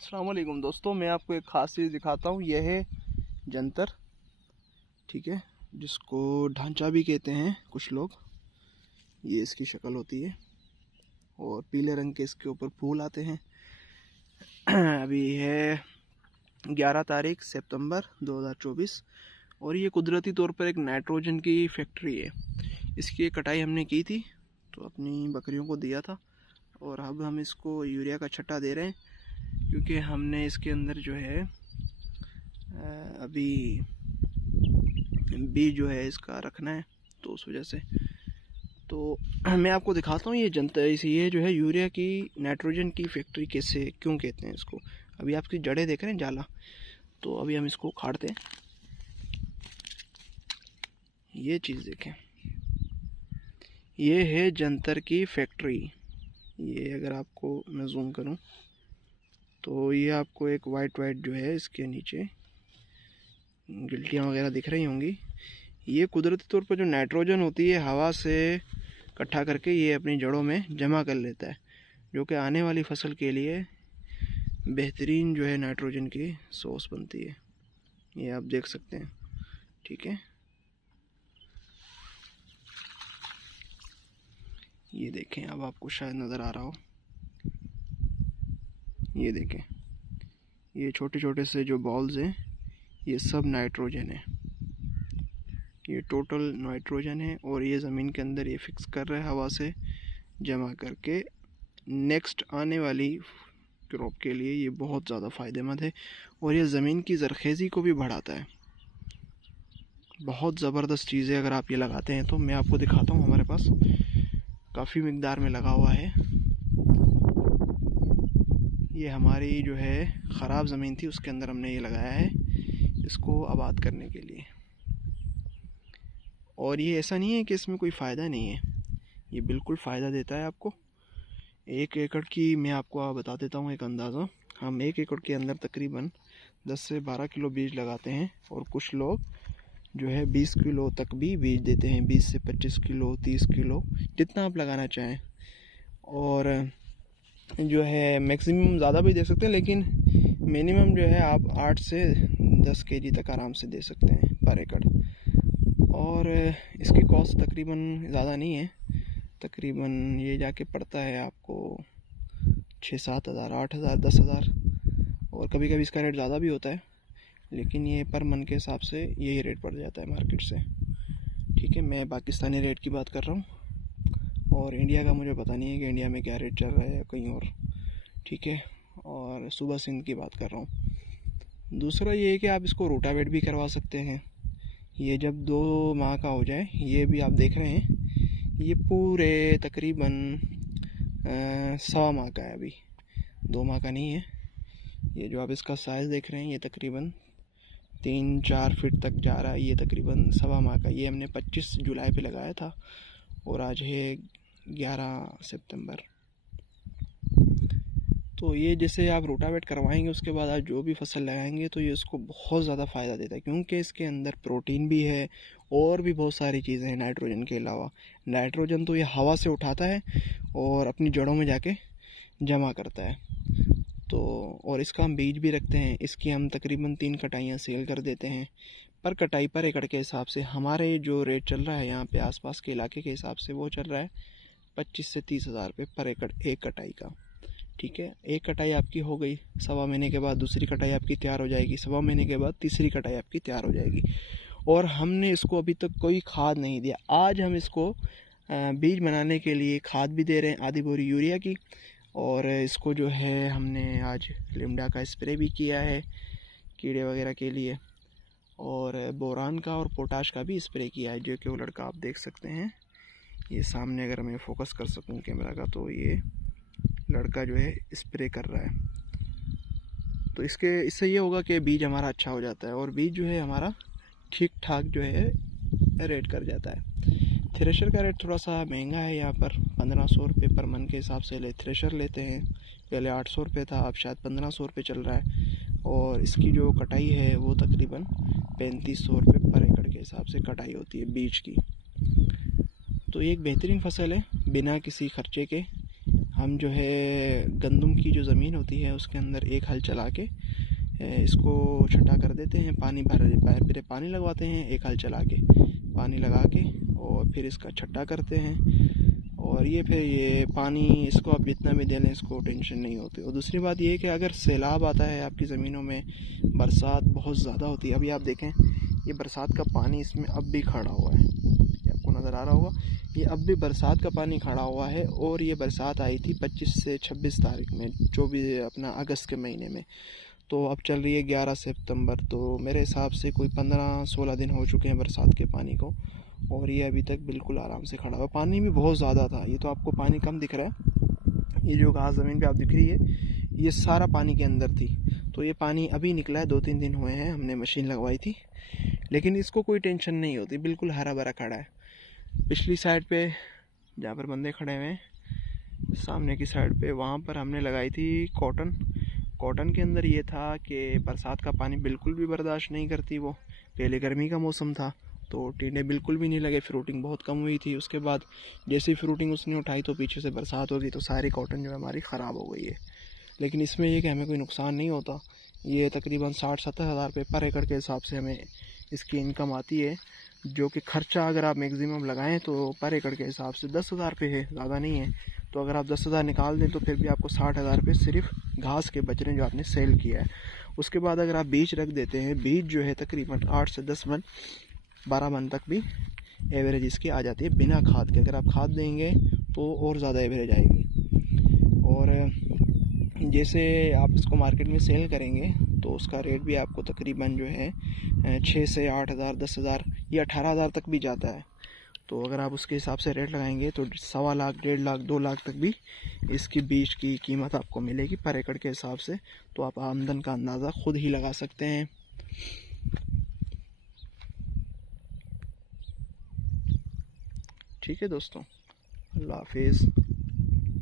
अस्सलाम वालेकुम दोस्तों, मैं आपको एक ख़ास चीज़ दिखाता हूँ। यह है जंतर, ठीक है, जिसको ढांचा भी कहते हैं कुछ लोग। ये इसकी शक्ल होती है और पीले रंग के इसके ऊपर फूल आते हैं। अभी है 11 तारीख सितंबर 2024 और ये कुदरती तौर पर एक नाइट्रोजन की फैक्ट्री है। इसकी कटाई हमने की थी तो अपनी बकरियों को दिया था और अब हम इसको यूरिया का छट्टा दे रहे हैं, क्योंकि हमने इसके अंदर जो है अभी बीज जो है इसका रखना है, तो उस वजह से तो मैं आपको दिखाता हूँ ये जनता ये जो है यूरिया की नाइट्रोजन की फैक्ट्री कैसे क्यों कहते हैं इसको। अभी आपकी जड़ें देख रहे हैं जाला, तो अभी हम इसको उखाड़ते हैं। ये चीज़ देखें, ये है जंतर की फैक्ट्री। ये अगर आपको मैं जूम करूँ तो ये आपको एक वाइट जो है इसके नीचे गिल्टियाँ वगैरह दिख रही होंगी। ये कुदरती तौर पर जो नाइट्रोजन होती है हवा से इकट्ठा करके ये अपनी जड़ों में जमा कर लेता है, जो कि आने वाली फसल के लिए बेहतरीन जो है नाइट्रोजन की सोर्स बनती है। ये आप देख सकते हैं, ठीक है। ये देखें, अब आपको शायद नज़र आ रहा हो, ये देखें, ये छोटे छोटे से जो बॉल्स हैं ये सब नाइट्रोजन है। ये टोटल नाइट्रोजन है और ये ज़मीन के अंदर ये फिक्स कर रहा है हवा से जमा करके नेक्स्ट आने वाली क्रॉप के लिए। ये बहुत ज़्यादा फ़ायदेमंद है और ये ज़मीन की ज़रखेज़ी को भी बढ़ाता है। बहुत ज़बरदस्त चीज़ है अगर आप ये लगाते हैं तो। मैं आपको दिखाता हूँ, हमारे पास काफ़ी मिकदार में लगा हुआ है। ये हमारी जो है ख़राब ज़मीन थी, उसके अंदर हमने ये लगाया है इसको आबाद करने के लिए। और ये ऐसा नहीं है कि इसमें कोई फ़ायदा नहीं है, ये बिल्कुल फ़ायदा देता है आपको। 1 एकड़ की मैं आपको बता देता हूँ एक अंदाज़ा। हम 1 एकड़ के अंदर तकरीबन 10 से 12 किलो बीज लगाते हैं और कुछ लोग जो है 20 किलो तक भी बीज देते हैं। 20 से 25 किलो, 30 किलो, जितना आप लगाना चाहें। और जो है मैक्सिमम ज़्यादा भी दे सकते हैं, लेकिन मिनिमम जो है आप 8 से 10 केजी तक आराम से दे सकते हैं पर एकड़। और इसकी कॉस्ट तकरीबन ज़्यादा नहीं है, तकरीबन ये जाके पड़ता है आपको 6-7 हज़ार, 8 हज़ार, 10 हज़ार, और कभी कभी इसका रेट ज़्यादा भी होता है, लेकिन ये पर मन के हिसाब से यही रेट पड़ जाता है मार्केट से, ठीक है। मैं पाकिस्तानी रेट की बात कर रहा हूँ और इंडिया का मुझे पता नहीं है कि इंडिया में क्या रेट चल रहा है या कहीं और, ठीक है। और सूबा सिंध की बात कर रहा हूँ। दूसरा ये है कि आप इसको रोटावेट भी करवा सकते हैं। ये जब 2 माह का हो जाए, ये भी आप देख रहे हैं ये पूरे तकरीबन 1.25 माह का है, अभी 2 माह का नहीं है। ये जो आप इसका साइज़ देख रहे हैं ये तकरीबन 3-4 फीट तक जा रहा है। ये तकरीबन 1.25 माह का। ये हमने 25 जुलाई पे लगाया था और आज है 11 सितंबर। तो ये जैसे आप रोटावेट करवाएंगे उसके बाद आप जो भी फसल लगाएंगे तो ये उसको बहुत ज़्यादा फ़ायदा देता है, क्योंकि इसके अंदर प्रोटीन भी है और भी बहुत सारी चीज़ें हैं नाइट्रोजन के अलावा। नाइट्रोजन तो ये हवा से उठाता है और अपनी जड़ों में जाके जमा करता है। तो और इसका हम बीज भी रखते हैं। इसकी हम तकरीबन 3 कटाइयाँ सेल कर देते हैं पर कटाई पर एकड़ के हिसाब से। हमारे जो रेट चल रहा है यहाँ पे आसपास के इलाके के हिसाब से वो चल रहा है 25 से 30 हज़ार रुपये पर एकड़ एक कटाई का, ठीक है। एक कटाई आपकी हो गई, 1.25 महीने के बाद दूसरी कटाई आपकी तैयार हो जाएगी, 1.25 महीने के बाद तीसरी कटाई आपकी तैयार हो जाएगी। और हमने इसको अभी तक कोई खाद नहीं दिया। आज हम इसको बीज बनाने के लिए खाद भी दे रहे हैं, आधी बोरी यूरिया की। और इसको जो है हमने आज लिमडा का स्प्रे भी किया है कीड़े वगैरह के लिए, और बोरान का और पोटाश का भी स्प्रे किया है, जो कि वो लड़का आप देख सकते हैं ये सामने। अगर मैं फोकस कर सकूं कैमरा का तो ये लड़का जो है स्प्रे कर रहा है। तो इससे ये होगा कि बीज हमारा अच्छा हो जाता है और बीज जो है हमारा ठीक ठाक जो है रेट कर जाता है। थ्रेशर का रेट थोड़ा सा महंगा है यहाँ पर, 1500 रुपये पर मन के हिसाब से थ्रेशर लेते हैं। पहले 800 रुपये था, अब शायद 1500 रुपये चल रहा है। और इसकी जो कटाई है वो तकरीबन 3500 रुपये पर एकड़ के हिसाब से कटाई होती है बीज की। तो ये एक बेहतरीन फसल है बिना किसी खर्चे के। हम जो है गंदम की जो ज़मीन होती है उसके अंदर एक हल चला के इसको छटा कर देते हैं, पानी भरे पानी लगवाते हैं, एक हल चला के पानी लगा के और फिर इसका छट्टा करते हैं। और ये फिर ये पानी इसको आप जितना भी दे लें इसको टेंशन नहीं होती। और दूसरी बात ये है कि अगर सैलाब आता है आपकी ज़मीनों में, बरसात बहुत ज़्यादा होती है, अभी आप देखें ये बरसात का पानी इसमें अब भी खड़ा हुआ है, ये आपको नज़र आ रहा होगा, ये अब भी बरसात का पानी खड़ा हुआ है। और ये बरसात आई थी 25 से 26 तारीख में, जो भी अपना अगस्त के महीने में, तो अब चल रही है 11 सितंबर, तो मेरे हिसाब से कोई 15-16 दिन हो चुके हैं बरसात के पानी को, और ये अभी तक बिल्कुल आराम से खड़ा हुआ। पानी भी बहुत ज़्यादा था, ये तो आपको पानी कम दिख रहा है, ये जो घास ज़मीन पे आप दिख रही है ये सारा पानी के अंदर थी। तो ये पानी अभी निकला है, 2-3 दिन हुए हैं, हमने मशीन लगवाई थी, लेकिन इसको कोई टेंशन नहीं होती, बिल्कुल हरा भरा खड़ा है। पिछली साइड पे जहाँ पर बंदे खड़े हुए हैं सामने की साइड पे, वहाँ पर हमने लगाई थी कॉटन। कॉटन के अंदर ये था कि बरसात का पानी बिल्कुल भी बर्दाश्त नहीं करती वो। पहले गर्मी का मौसम था तो टिंडे बिल्कुल भी नहीं लगे, फ्रूटिंग बहुत कम हुई थी। उसके बाद जैसी फ्रूटिंग उसने उठाई तो पीछे से बरसात हो गई, तो सारी कॉटन जो है हमारी ख़राब हो गई है। लेकिन इसमें ये कि हमें कोई नुकसान नहीं होता। ये तकरीबन 60-70 हज़ार रुपये पर एकड़ के हिसाब से हमें इसकी इनकम आती है, जो कि ख़र्चा अगर आप मैक्सिमम लगाएं तो पर एकड़ के हिसाब से 10,000 रुपये है, ज़्यादा नहीं है। तो अगर आप 10,000 निकाल दें तो फिर भी आपको 60,000 रुपये सिर्फ घास के बच रहे हैं जो आपने सेल किया है। उसके बाद अगर आप बीज रख देते हैं, बीज जो है तकरीबन 8 से 10 मन 12 मन तक भी एवरेज इसकी आ जाती है बिना खाद के। अगर आप खाद देंगे तो और ज़्यादा एवरेज आएगी। और जैसे आप इसको मार्केट में सेल करेंगे तो उसका रेट भी आपको तकरीबन जो है 6 से 8,000, 10,000 या 18,000 तक भी जाता है। तो अगर आप उसके हिसाब से रेट लगाएंगे तो 1.25 लाख, 1.5 लाख, 2 लाख तक भी इसकी बीज की कीमत आपको मिलेगी पर एकड़ के हिसाब से। तो आप आमदन का अंदाज़ा खुद ही लगा सकते हैं। ठीक है दोस्तों, अल्लाह हाफिज़।